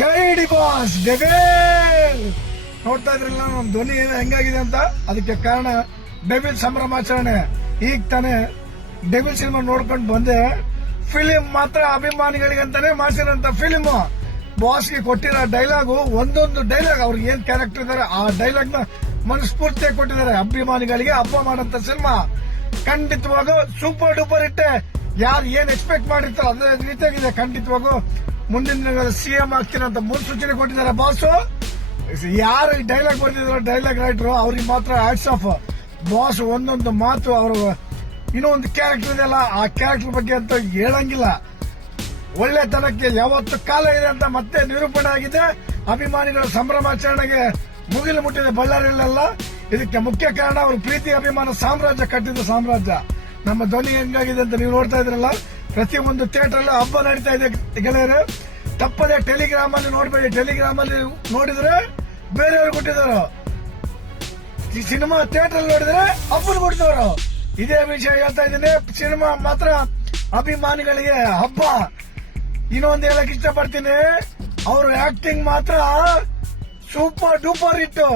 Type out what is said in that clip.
ಜೈ D boss devil ನೋಡ್ತಾ ಇದ್ರಲ್ಲ ನಮ್ ಧ್ವನಿ ಹೆಂಗಾಗಿದೆ ಅಂತ. ಅದಕ್ಕೆ ಕಾರಣ ಡೆವಿಲ್ ಸಂಭ್ರಮಾಚರಣೆ. ಈಗ ತಾನೇ ಡೆವಿಲ್ ಸಿನಿಮಾ ನೋಡ್ಕೊಂಡು ಬಂದೆ. ಫಿಲಿಂ ಮಾತ್ರ ಅಭಿಮಾನಿಗಳಿಗಂತಾನೆ ಮಾಡಿಸಿರೋಂತ ಫಿಲಿಂ. ಬಾಸ್ಗೆ ಕೊಟ್ಟಿರೋ ಡೈಲಾಗು, ಒಂದೊಂದು ಡೈಲಾಗ್ ಅವ್ರಿಗೆ ಏನ್ ಕ್ಯಾರೆಕ್ಟರ್ ಇದಾರೆ ಆ ಡೈಲಾಗ್ ನ ಮನಸ್ಫೂರ್ತಿಯಾಗಿ ಕೊಟ್ಟಿದ್ದಾರೆ. ಅಭಿಮಾನಿಗಳಿಗೆ ಹಬ್ಬ ಮಾಡಂತ ಸಿನಿಮಾ ಖಂಡಿತವಾಗೂ ಸೂಪರ್ ಡೂಪರ್ ಇಟ್ಟೆ. ಯಾರು ಏನ್ ಎಕ್ಸ್ಪೆಕ್ಟ್ ಮಾಡಿರ್ತಾರೋ ಅದೇ ರೀತಿಯಾಗಿದೆ. ಖಂಡಿತವಾಗೂ ಮುಂದಿನ ದಿನಗಳಲ್ಲಿ ಸಿಎಂ ಆಗ್ತೀನಿ ಅಂತ ಮುನ್ಸೂಚನೆ ಕೊಟ್ಟಿದ್ದಾರೆ ಬಾಸು. ಯಾರು ಈ ಡೈಲಾಗ್ ಬರ್ತಿದಾರೋ ಡೈಲಾಗ್ ರೈಟರ್ ಅವ್ರಿಗೆ ಮಾತ್ರ ಹ್ಯಾಟ್ಸ್ ಆಫ್. ಬಾಸ್ ಒಂದೊಂದು ಮಾತು ಅವರು ಇನ್ನೊಂದು ಕ್ಯಾರೆಕ್ಟರ್ ಇದೆಯಲ್ಲ ಆ ಕ್ಯಾರೆಕ್ಟರ್ ಬಗ್ಗೆ ಅಂತ ಹೇಳಂಗಿಲ್ಲ. ಒಳ್ಳೆತನಕ್ಕೆ ಯಾವತ್ತು ಕಾಲ ಇದೆ ಅಂತ ಮತ್ತೆ ನಿರೂಪಣೆ ಆಗಿದೆ. ಅಭಿಮಾನಿಗಳ ಸಂಭ್ರಮಾಚರಣೆಗೆ ಮುಗಿಲು ಮುಟ್ಟಿದೆ ಬಳ್ಳಾರಿಯಲ್ಲೆಲ್ಲ. ಇದಕ್ಕೆ ಮುಖ್ಯ ಕಾರಣ ಅವ್ರ ಪ್ರೀತಿ ಅಭಿಮಾನ ಸಾಮ್ರಾಜ್ಯ ಕಟ್ಟಿದ ಸಾಮ್ರಾಜ್ಯ. ನಮ್ಮ ಧ್ವನಿ ಹೆಂಗಾಗಿದೆ ಅಂತ ನೀವು ನೋಡ್ತಾ ಇದ್ರಲ್ಲ. ಪ್ರತಿಯೊಂದು ಥಿಯೇಟರ್ ಅಲ್ಲಿ ಹಬ್ಬ ನಡೀತಾ ಇದೆ ಗೆಳೆಯರು. ತಪ್ಪದೆ ಟೆಲಿಗ್ರಾಮ್ ಅಲ್ಲಿ ನೋಡ್ಬೇಡಿ. ಟೆಲಿಗ್ರಾಮ್ ಅಲ್ಲಿ ನೋಡಿದ್ರೆ ಬೇರೆಯವ್ರು ಕೊಟ್ಟಿದ್ದಾರೆ. ಈ ಸಿನಿಮಾ ಥಿಯೇಟರ್ ನೋಡಿದ್ರೆ ಹಬ್ಬನ ಕೊಡ್ತವ್ರು. ಇದೇ ವಿಷಯ ಹೇಳ್ತಾ ಇದ್ದೀನಿ. ಸಿನಿಮಾ ಮಾತ್ರ ಅಭಿಮಾನಿಗಳಿಗೆ ಹಬ್ಬ. ಇನ್ನೊಂದು ಹೇಳಕ್ ಇಷ್ಟಪಡ್ತೀನಿ, ಅವ್ರ ಆಕ್ಟಿಂಗ್ ಮಾತ್ರ ಸೂಪರ್ ಡೂಪರ್ ಇತ್ತು.